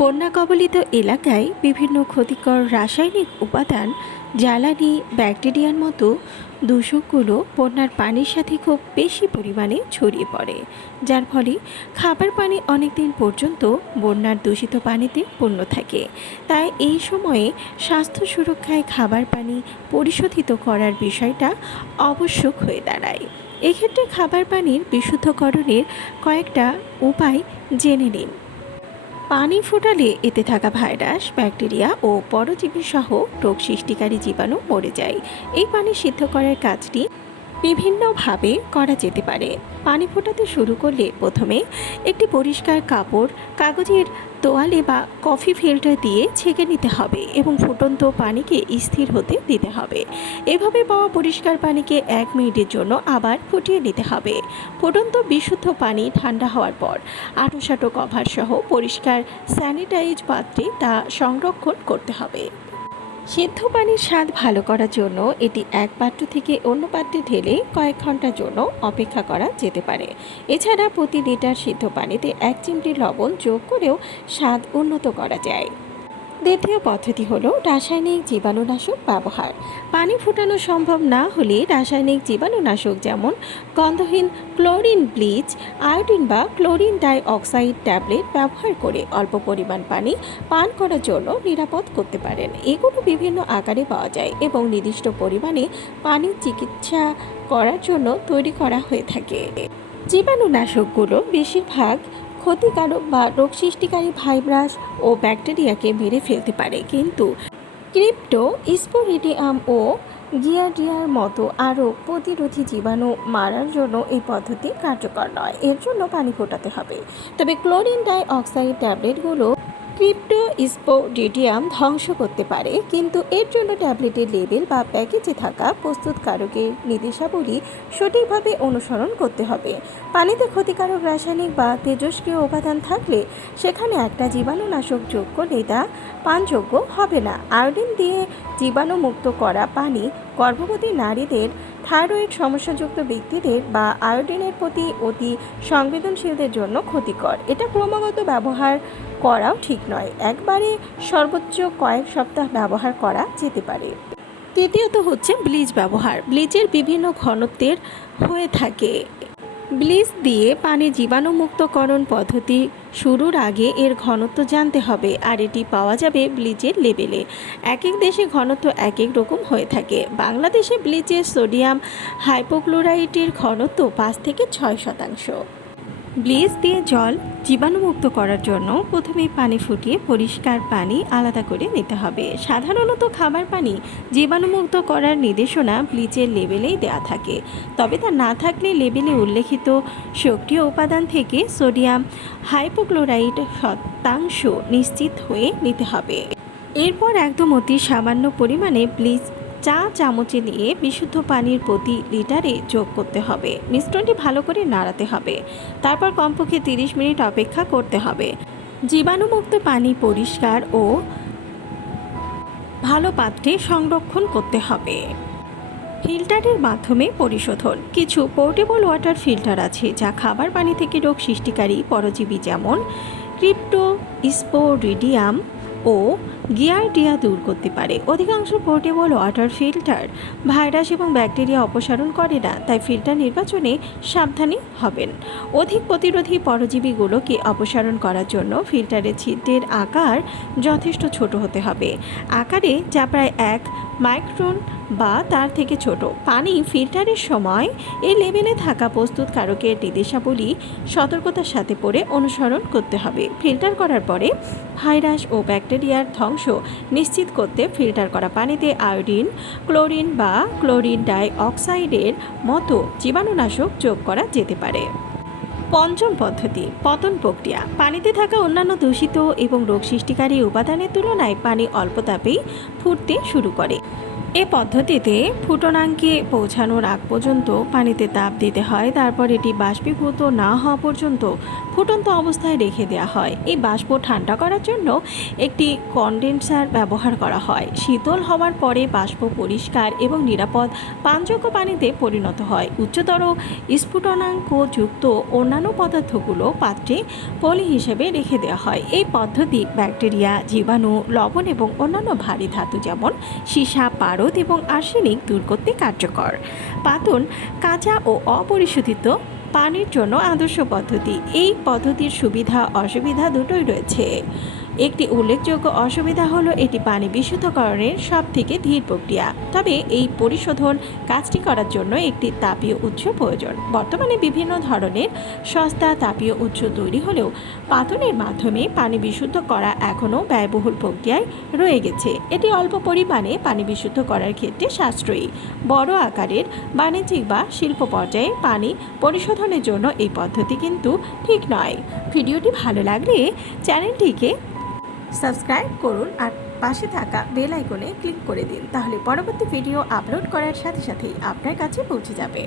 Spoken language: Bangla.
বন্যা কবলিত এলাকায় বিভিন্ন ক্ষতিকর রাসায়নিক উপাদান, জ্বালানি, ব্যাকটেরিয়ার মতো দূষকগুলো বন্যার পানির সাথে খুব বেশি পরিমাণে ছড়িয়ে পড়ে, যার ফলে খাবার পানি অনেক দিন পর্যন্ত বন্যার দূষিত পানিতে পূর্ণ থাকে। তাই এই সময়ে স্বাস্থ্য সুরক্ষায় খাবার পানি পরিশোধিত করার বিষয়টা আবশ্যক হয়ে দাঁড়ায়। এক্ষেত্রে খাবার পানির বিশুদ্ধকরণের কয়েকটা উপায় জেনে নিন। পানি ফোটালে এতে থাকা ভাইরাস, ব্যাকটেরিয়া ও পরজীবী সহ রোগ সৃষ্টিকারী জীবাণু মরে যায়। এই পানি সিদ্ধ করার কাজটি বিভিন্নভাবে করা যেতে পারে। পানি ফোটাতে শুরু করলে প্রথমে একটি পরিষ্কার কাপড়, কাগজের তোয়ালে বা কফি ফিল্টার দিয়ে ছেঁকে নিতে হবে এবং ফুটন্ত পানিকে স্থির হতে দিতে হবে। এভাবে পাওয়া পরিষ্কার পানিকে এক মিনিটের জন্য আবার ফুটিয়ে নিতে হবে। ফুটন্ত বিশুদ্ধ পানি ঠান্ডা হওয়ার পর আটোসাটো কভার সহ পরিষ্কার স্যানিটাইজ পাত্রে তা সংরক্ষণ করতে হবে। সিদ্ধ পানির স্বাদ ভালো করার জন্য এটি এক পাত্র থেকে অন্য পাত্রে ঢেলে কয়েক ঘণ্টার জন্য অপেক্ষা করা যেতে পারে। এছাড়া প্রতি লিটার সিদ্ধ পানিতে এক চিমটি লবণ যোগ করেও স্বাদ উন্নত করা যায়। দ্বিতীয় পদ্ধতি হলো রাসায়নিক জীবাণুনাশক ব্যবহার। পানি ফোটানো সম্ভব না হলে রাসায়নিক জীবাণুনাশক যেমন গন্ধহীন ক্লোরিন ব্লিচ, আয়োডিন বা ক্লোরিন ডাই অক্সাইড ট্যাবলেট ব্যবহার করে অল্প পরিমাণ পানি পান করার জন্য নিরাপদ করতে পারেন। এগুলো বিভিন্ন আকারে পাওয়া যায় এবং নির্দিষ্ট পরিমাণে পানির চিকিৎসা করার জন্য তৈরি করা হয়ে থাকে। জীবাণুনাশকগুলো বেশিরভাগ ক্ষতিকারক বা রোগ সৃষ্টিকারী ভাইরাস ও ব্যাকটেরিয়াকে মেরে ফেলতে পারে। কিন্তু ক্রিপ্টো, স্পোরিডিয়াম ও গিয়াডিয়ার মতো আরও প্রতিরোধী জীবাণু মারার জন্য এই পদ্ধতি কার্যকর নয়। এর জন্য পানি ফোটাতে হবে। তবে ক্লোরিন ডাই অক্সাইড ট্যাবলেটগুলো ক্রিপ্টো স্পোডিডিয়াম ধ্বংস করতে পারে, কিন্তু এর জন্য ট্যাবলেটের লেবেল বা প্যাকেজে থাকা প্রস্তুতকারকের নির্দেশাবলী সঠিকভাবে অনুসরণ করতে হবে। পানিতে ক্ষতিকারক রাসায়নিক বা তেজস্ক্রিয় উপাদান থাকলে সেখানে একটা জীবাণুনাশক যোগ করলে তা পানযোগ্য হবে না। আয়োডিন দিয়ে জীবাণুমুক্ত করা পানি গর্ভবতী নারীদের থাইরয়েড সমস্যাযুক্ত ব্যক্তিদের বা আয়োডিনের প্রতি অতি সংবেদনশীলদের জন্য ক্ষতিকর। এটা ক্রমাগত ব্যবহার করাও ঠিক নয়। একবারে সর্বোচ্চ কয়েক সপ্তাহ ব্যবহার করা যেতে পারে। তৃতীয়ত হচ্ছে ব্লিচ ব্যবহার। ব্লিচের বিভিন্ন ঘনত্বের হয়ে থাকে। ব্লিচ দিয়ে পানি জীবাণুমুক্তকরণ পদ্ধতি শুরুর আগে এর ঘনত্ব জানতে হবে, আর এটি পাওয়া যাবে ব্লিচের লেবেলে। এক এক দেশে ঘনত্ব এক এক রকম হয়ে থাকে। বাংলাদেশে ব্লিচের সোডিয়াম হাইপোক্লোরাইটের ঘনত্ব পাঁচ থেকে ছয় শতাংশ। ব্লিচ দিয়ে জল জীবাণুমুক্ত করার জন্য প্রথমে পানি ফুটিয়ে পরিষ্কার পানি আলাদা করে নিতে হবে। সাধারণত খাবার পানি জীবাণুমুক্ত করার নির্দেশনা ব্লিচের লেবেলেই দেওয়া থাকে। তবে তা না থাকলে লেবেলে উল্লেখিত সক্রিয় উপাদান থেকে সোডিয়াম হাইপোক্লোরাইড শতাংশ নিশ্চিত হয়ে নিতে হবে। এরপর একদম অতি সামান্য পরিমাণে ব্লিচ চা চামচে নিয়ে বিশুদ্ধ পানির প্রতি লিটারে যোগ করতে হবে। মিশ্রণটি ভালো করে নাড়াতে হবে। তারপর কমপক্ষে তিরিশ মিনিট অপেক্ষা করতে হবে। জীবাণুমুক্ত পানি পরিষ্কার ও ভালো পাত্রে সংরক্ষণ করতে হবে। ফিল্টারের মাধ্যমে পরিশোধন। কিছু পোর্টেবল ওয়াটার ফিল্টার আছে যা খাবার পানি থেকে রোগ সৃষ্টিকারী পরজীবী যেমন ক্রিপ্টো স্পোরিডিয়াম ও গিয়ারডিয়া দূর করতে পারে। অধিকাংশ পোর্টেবল ওয়াটার ফিল্টার ভাইরাস এবং ব্যাকটেরিয়া অপসারণ করে না, তাই ফিল্টার নির্বাচনে সাবধানী হবেন। অধিক প্রতিরোধী পরজীবীগুলোকে অপসারণ করার জন্য ফিল্টারের ছিদ্রের আকার যথেষ্ট ছোট হতে হবে। আকারে যা প্রায় এক মাইক্রন বা তার থেকে ছোট। পানি ফিল্টারের সময় এই লেভেলে থাকা প্রস্তুতকারকের নির্দেশাবলী সতর্কতার সাথে পড়ে অনুসরণ করতে হবে। ফিল্টার করার পরে ভাইরাস ও ব্যাকটেরিয়ার ধ্বংস নিশ্চিত করতে ফিল্টার করা পানিতে আয়োডিন, ক্লোরিন বা ক্লোরিন ডাই অক্সাইডের মতো জীবাণুনাশক যোগ করা যেতে পারে। পঞ্চম পদ্ধতি, পতন প্রক্রিয়া। পানিতে থাকা অন্যান্য দূষিত এবং রোগ সৃষ্টিকারী উপাদানের তুলনায় পানি অল্প তাপেই ফুটতে শুরু করে। এ পদ্ধতিতে ফুটনাঙ্কে পৌঁছানোর আগ পর্যন্ত পানিতে তাপ দিতে হয়, তারপর এটি বাষ্পীভূত না হওয়া পর্যন্ত ফুটন্ত অবস্থায় রেখে দেওয়া হয়। এই বাষ্প ঠান্ডা করার জন্য একটি কনডেন্সার ব্যবহার করা হয়। শীতল হওয়ার পরে বাষ্প পরিষ্কার এবং নিরাপদ পানযোগ্য পানিতে পরিণত হয়। উচ্চতর স্ফুটনাঙ্ক যুক্ত অন্যান্য পদার্থগুলো পাত্রে পলি হিসেবে রেখে দেওয়া হয়। এই পদ্ধতি ব্যাকটেরিয়া, জীবাণু, লবণ এবং অন্যান্য ভারী ধাতু যেমন সীসা পারদ এবং আর্সেনিক দূর করতে কার্যকর। পাতন, কাঁচা ও অপরিশোধিত পানির জন্য আদর্শ পদ্ধতি। এই পদ্ধতির সুবিধা অসুবিধা দুটোই রয়েছে। একটি উল্লেখযোগ্য অসুবিধা হলো এটি পানি বিশুদ্ধকরণের সব থেকে ধীর প্রক্রিয়া। তবে এই পরিশোধন কাজটি করার জন্য একটি তাপীয় উৎস প্রয়োজন। বর্তমানে বিভিন্ন ধরনের সস্তা তাপীয় উৎস তৈরি হলেও পাতনের মাধ্যমে পানি বিশুদ্ধ করা এখনও ব্যয়বহুল প্রক্রিয়ায় রয়ে গেছে। এটি অল্প পরিমাণে পানি বিশুদ্ধ করার ক্ষেত্রে সাশ্রয়ী। বড় আকারের বাণিজ্যিক বা শিল্প পর্যায়ে পানি পরিশোধনের জন্য এই পদ্ধতি কিন্তু ঠিক নয়। ভিডিওটি ভালো লাগলে চ্যানেলটিকে সাবস্ক্রাইব করুন আর পাশে থাকা বেল আইকনে ক্লিক করে দিন, তাহলে পরবর্তী ভিডিও আপলোড করার সাথে সাথেই আপনার কাছে পৌঁছে যাবে।